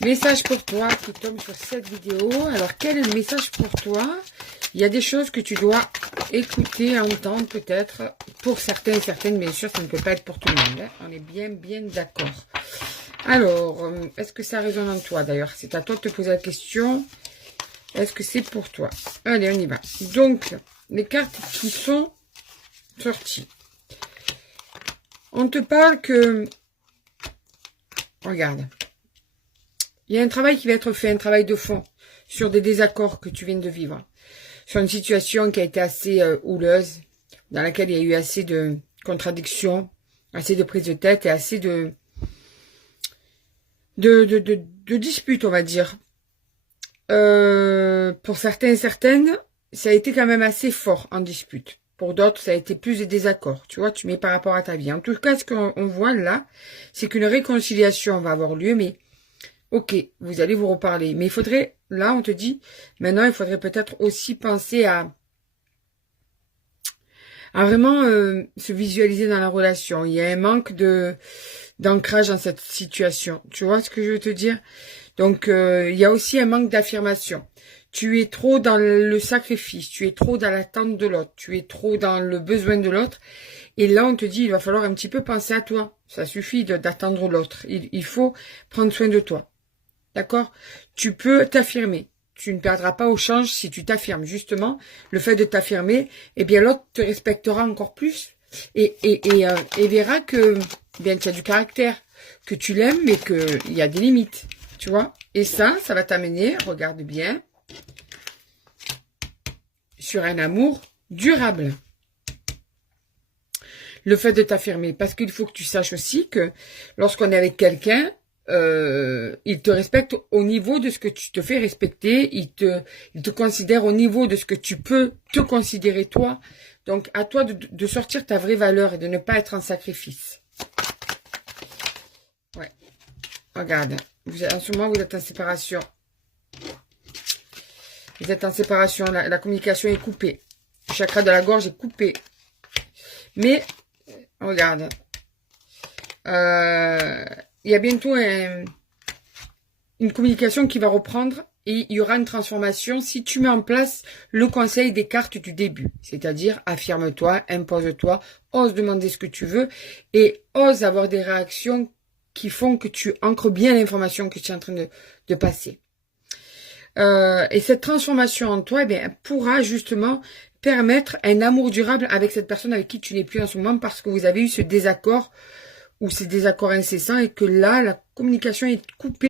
Message pour toi qui tombe sur cette vidéo. Alors, quel est le message pour toi? Il y a des choses que tu dois écouter, entendre peut-être. Pour certains et certaines, bien sûr, ça ne peut pas être pour tout le monde. Hein. On est bien d'accord. Alors, est-ce que ça résonne en toi d'ailleurs? C'est à toi de te poser la question. Est-ce que c'est pour toi? Allez, on y va. Donc, les cartes qui sont sorties. On te parle que... Regarde. Il y a un travail qui va être fait, un travail de fond, sur des désaccords que tu viens de vivre. Sur une situation qui a été assez houleuse, dans laquelle il y a eu assez de contradictions, assez de prises de tête et assez de disputes, on va dire. Pour certains et certaines, ça a été quand même assez fort en dispute. Pour d'autres, ça a été plus des désaccords. Tu vois, tu mets par rapport à ta vie. En tout cas, ce qu'on voit là, c'est qu'une réconciliation va avoir lieu, mais ok, vous allez vous reparler. Mais il faudrait, là, on te dit, maintenant, il faudrait peut-être aussi penser à vraiment se visualiser dans la relation. Il y a un manque d'ancrage dans cette situation. Tu vois ce que je veux te dire? Donc, il y a aussi un manque d'affirmation. Tu es trop dans le sacrifice, tu es trop dans l'attente de l'autre, tu es trop dans le besoin de l'autre. Et là, on te dit, il va falloir un petit peu penser à toi. Ça suffit d'attendre l'autre. Il faut prendre soin de toi. D'accord? Tu peux t'affirmer. Tu ne perdras pas au change si tu t'affirmes. Justement, le fait de t'affirmer, eh bien, l'autre te respectera encore plus et verra que, bien, tu as du caractère, que tu l'aimes, mais qu'il y a des limites. Tu vois? Et ça va t'amener, regarde bien, sur un amour durable. Le fait de t'affirmer. Parce qu'il faut que tu saches aussi que lorsqu'on est avec quelqu'un, il te respecte au niveau de ce que tu te fais respecter. Il te considère au niveau de ce que tu peux te considérer toi. Donc, à toi de sortir ta vraie valeur et de ne pas être en sacrifice. Ouais. Regarde. En ce moment, vous êtes en séparation. Vous êtes en séparation. La communication est coupée. Le chakra de la gorge est coupé. Mais, regarde. Il y a bientôt une communication qui va reprendre et il y aura une transformation si tu mets en place le conseil des cartes du début. C'est-à-dire, affirme-toi, impose-toi, ose demander ce que tu veux et ose avoir des réactions qui font que tu ancres bien l'information que tu es en train de passer. Et cette transformation en toi, eh bien, pourra justement permettre un amour durable avec cette personne avec qui tu n'es plus en ce moment parce que vous avez eu ce désaccord ou ces désaccords incessants et que là, la communication est coupée.